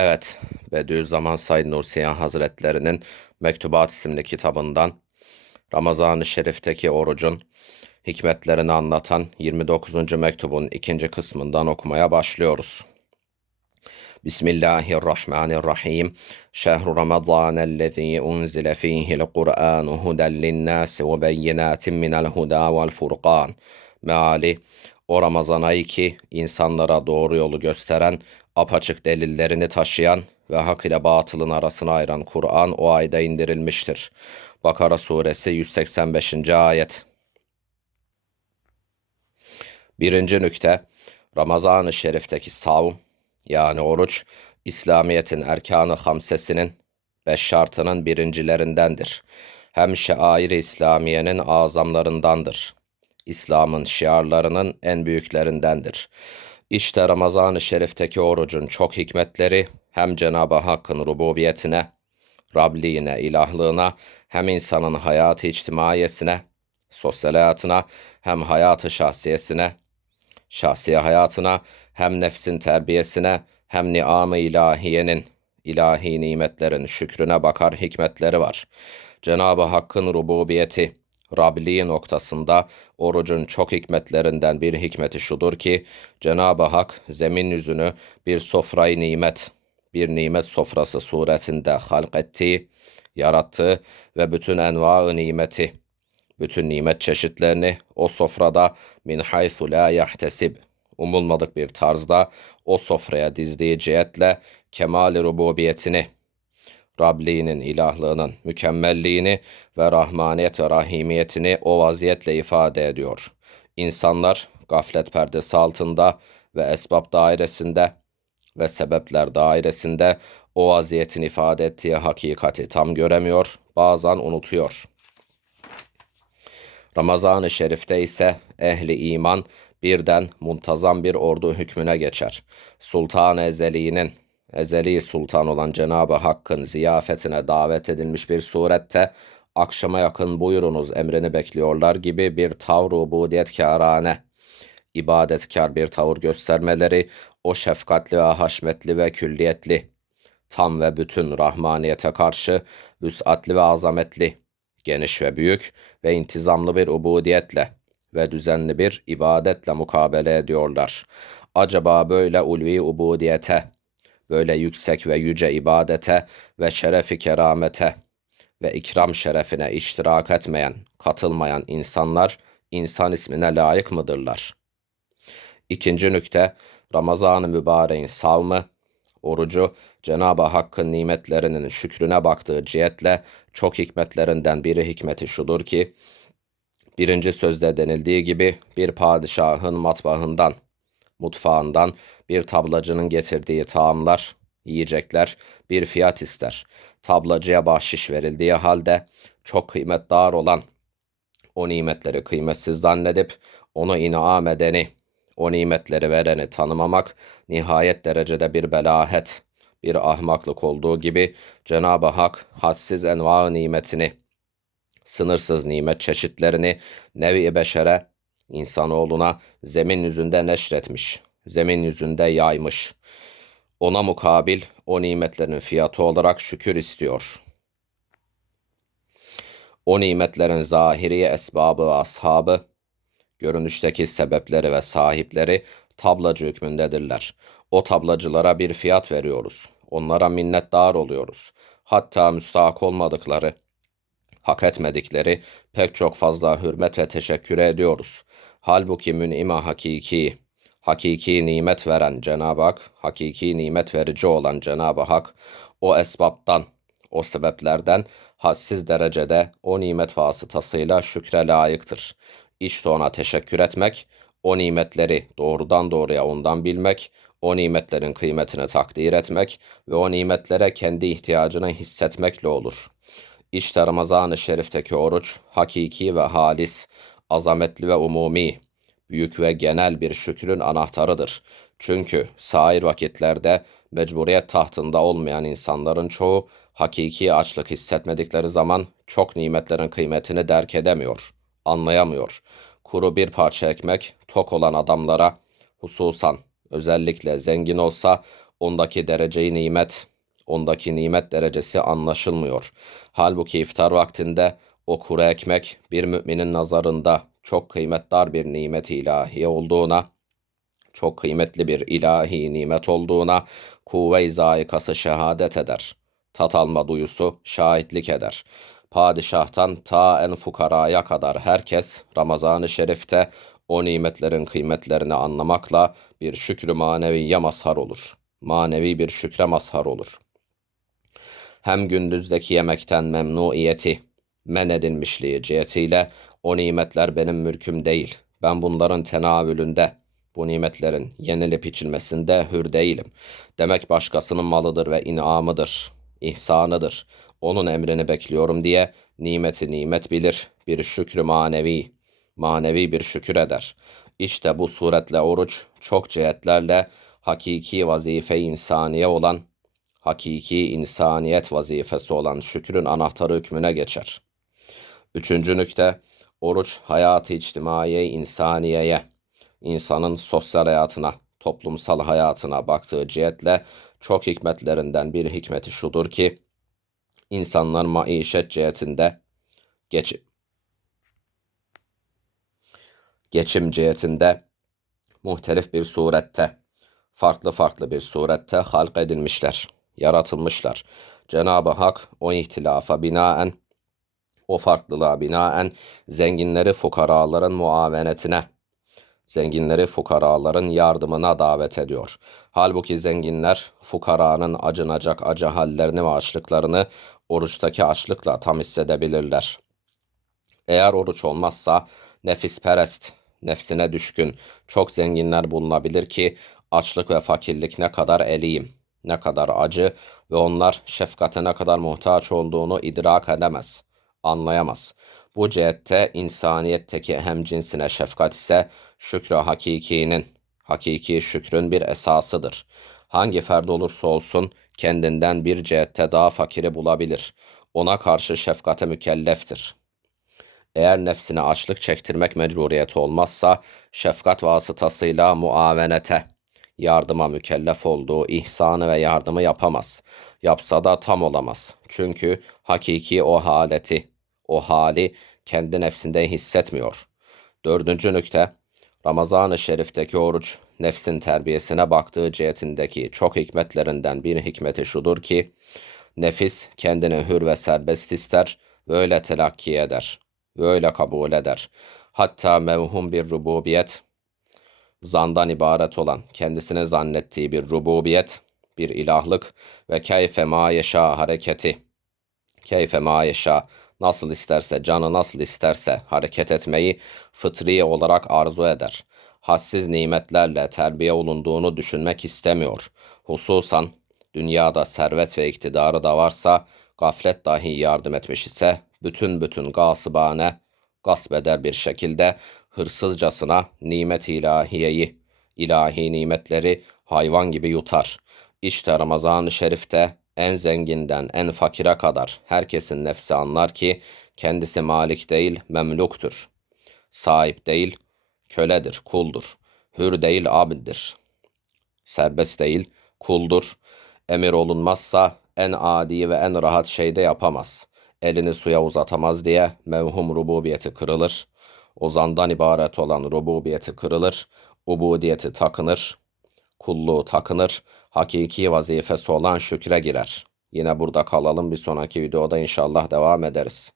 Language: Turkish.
Evet, Bediüzzaman Said Nursi Hazretlerinin Mektubat isimli kitabından Ramazan-ı Şerif'teki orucun hikmetlerini anlatan 29. mektubun ikinci kısmından okumaya başlıyoruz. Bismillahirrahmanirrahim. Şehru Ramazanellezî unzile fîhil Kur'ânu huden linnâsi ve beyinâtin minel hudâ vel furqân. Meali o Ramazan ayı ki insanlara doğru yolu gösteren, apaçık delillerini taşıyan ve hak ile batılın arasını ayıran Kur'an o ayda indirilmiştir. Bakara suresi 185. ayet. Birinci nükte, Ramazan-ı Şerif'teki savm, yani oruç, İslamiyet'in erkanı hamsesinin, beş şartının birincilerindendir. Hem şair-i İslamiye'nin azamlarındandır. İslam'ın şiarlarının en büyüklerindendir. İşte Ramazan-ı Şerif'teki orucun çok hikmetleri hem Cenab-ı Hakk'ın rububiyetine, Rabliğine, ilahlığına, hem insanın hayatı içtimaiyesine, sosyal hayatına, hem hayatı şahsiyesine, şahsiye hayatına, hem nefsin terbiyesine, hem niam-ı ilahiyenin, ilahi nimetlerin şükrüne bakar hikmetleri var. Cenab-ı Hakk'ın rububiyeti, Rabliği noktasında orucun çok hikmetlerinden bir hikmeti şudur ki Cenab-ı Hak zemin yüzünü bir sofrayı nimet, bir nimet sofrası suretinde halk etti, yarattı ve bütün enva nimeti, bütün nimet çeşitlerini o sofrada min haythu la yahtesib, umulmadık bir tarzda o sofraya dizdiği cihetle kemal-i rububiyetini, Rabliğinin, ilahlığının mükemmelliğini ve rahmaniyet ve rahimiyetini o vaziyetle ifade ediyor. İnsanlar gaflet perdesi altında ve esbab dairesinde ve sebepler dairesinde o vaziyetin ifade ettiği hakikati tam göremiyor, bazen unutuyor. Ramazan-ı Şerif'te ise ehli iman birden muntazam bir ordu hükmüne geçer. Sultan-ı Ezeli'nin ezeli sultan olan Cenab-ı Hakk'ın ziyafetine davet edilmiş bir surette akşama yakın buyurunuz emrini bekliyorlar gibi bir tavr ubudiyetkârane, ibadetkar bir tavır göstermeleri o şefkatli ve haşmetli ve külliyetli, tam ve bütün rahmaniyete karşı vüsatli ve azametli, geniş ve büyük ve intizamlı bir ubudiyetle ve düzenli bir ibadetle mukabele ediyorlar. Acaba böyle ulvi ubudiyete, böyle yüksek ve yüce ibadete ve şerefi keramete ve ikram şerefine iştirak etmeyen, katılmayan insanlar insan ismine layık mıdırlar? İkinci nükte, Ramazan-ı Mübareğin savmı, orucu Cenab-ı Hakk'ın nimetlerinin şükrüne baktığı cihetle çok hikmetlerinden biri hikmeti şudur ki, birinci sözde denildiği gibi bir padişahın matbahından, mutfağından bir tablacının getirdiği taamlar, yiyecekler bir fiyat ister. Tablacıya bahşiş verildiği halde çok kıymetdar olan o nimetleri kıymetsiz zannedip onu inam edeni, o nimetleri vereni tanımamak nihayet derecede bir belahet, bir ahmaklık olduğu gibi Cenab-ı Hak hadsiz enva nimetini, sınırsız nimet çeşitlerini nevi beşere insanoğluna zemin yüzünde neşretmiş, zemin yüzünde yaymış. Ona mukabil o nimetlerin fiyatı olarak şükür istiyor. O nimetlerin zahiri esbabı ve ashabı, görünüşteki sebepleri ve sahipleri tablacı hükmündedirler. O tablacılara bir fiyat veriyoruz. Onlara minnettar oluyoruz. Hatta müstahak olmadıkları, hak etmedikleri pek çok fazla hürmet ve teşekkür ediyoruz. Halbuki mün'ima hakiki, hakiki nimet veren Cenab-ı Hak, hakiki nimet verici olan Cenab-ı Hak, o esbaptan, o sebeplerden hassiz derecede o nimet vasıtasıyla şükre layıktır. İşte ona teşekkür etmek, o nimetleri doğrudan doğruya ondan bilmek, o nimetlerin kıymetini takdir etmek ve o nimetlere kendi ihtiyacını hissetmekle olur. İşte Ramazan-ı Şerif'teki oruç hakiki ve halis, azametli ve umumi, büyük ve genel bir şükrün anahtarıdır. Çünkü sair vakitlerde mecburiyet tahtında olmayan insanların çoğu hakiki açlık hissetmedikleri zaman çok nimetlerin kıymetini derk edemiyor, anlayamıyor. Kuru bir parça ekmek tok olan adamlara hususan özellikle zengin olsa ondaki dereceyi nimet, ondaki nimet derecesi anlaşılmıyor. Halbuki iftar vaktinde o kuru ekmek bir müminin nazarında çok kıymetdar bir nimet ilahi olduğuna, çok kıymetli bir ilahi nimet olduğuna kuvve-i zayikası şehadet eder. Tat alma duyusu şahitlik eder. Padişahtan ta en fukaraya kadar herkes Ramazan-ı Şerif'te o nimetlerin kıymetlerini anlamakla bir şükrü maneviye mazhar olur. Manevi bir şükre mazhar olur. Hem gündüzdeki yemekten memnuiyeti, men edilmişliği cihetiyle o nimetler benim mülküm değil. Ben bunların tenavülünde, bu nimetlerin yenilip içilmesinde hür değilim. Demek başkasının malıdır ve inamıdır, ihsanıdır. Onun emrini bekliyorum diye nimeti nimet bilir, bir şükrü manevi, manevi bir şükür eder. İşte bu suretle oruç çok cihetlerle hakiki vazife insaniye olan, hakiki insaniyet vazifesi olan şükrün anahtarı hükmüne geçer. Üçüncü nükte, oruç hayatı içtimaiye insaniyeye, insanın sosyal hayatına, toplumsal hayatına baktığı cihetle çok hikmetlerinden bir hikmeti şudur ki, insanlar maişet cihetinde, geç, geçim cihetinde muhtelif bir surette, farklı farklı bir surette halk edilmişler, yaratılmışlar. Cenab-ı Hak o ihtilafa binaen, o farklılığa binaen zenginleri fukaraların muavenetine, zenginleri fukaraların yardımına davet ediyor. Halbuki zenginler fukaranın acınacak acı hallerini ve açlıklarını oruçtaki açlıkla tam hissedebilirler. Eğer oruç olmazsa nefisperest, nefsine düşkün çok zenginler bulunabilir ki açlık ve fakirlik ne kadar eliyim, ne kadar acı ve onlar şefkate ne kadar muhtaç olduğunu idrak edemez, anlayamaz. Bu cihette insaniyetteki hem cinsine şefkat ise şükrü hakikinin, hakiki şükrün bir esasıdır. Hangi ferd olursa olsun kendinden bir cihette daha fakiri bulabilir. Ona karşı şefkate mükelleftir. Eğer nefsine açlık çektirmek mecburiyeti olmazsa şefkat vasıtasıyla muavenete, yardıma mükellef olduğu ihsanı ve yardımı yapamaz. Yapsa da tam olamaz. Çünkü hakiki o haleti, o hali kendi nefsinde hissetmiyor. Dördüncü nükte, Ramazan-ı Şerif'teki oruç, nefsin terbiyesine baktığı cihetindeki çok hikmetlerinden bir hikmeti şudur ki, nefis kendini hür ve serbest ister ve öyle telakki eder, ve öyle kabul eder. Hatta mevhum bir rububiyet, zandan ibaret olan, kendisine zannettiği bir rububiyet, bir ilahlık ve keyfe ma yaşa hareketi, keyfe ma yaşa, nasıl isterse, canı nasıl isterse hareket etmeyi fıtri olarak arzu eder. Hassiz nimetlerle terbiye olunduğunu düşünmek istemiyor. Hususan dünyada servet ve iktidarı da varsa, gaflet dahi yardım etmiş ise, bütün bütün gasıbane, gasp eder bir şekilde hırsızcasına nimet ilahiyeyi, ilahi nimetleri hayvan gibi yutar. İşte Ramazan-ı Şerif'te en zenginden en fakire kadar herkesin nefsi anlar ki kendisi malik değil memluktur. Sahip değil köledir, kuldur. Hür değil abddir. Serbest değil kuldur. Emir olunmazsa en adi ve en rahat şeyde yapamaz. Elini suya uzatamaz diye mevhum rububiyeti kırılır. Ozandan ibaret olan rububiyeti kırılır. Ubudiyeti takınır. Kulluğu takınır hakiki vazifesi olan şükre girer. Yine burada kalalım bir sonraki videoda inşallah devam ederiz.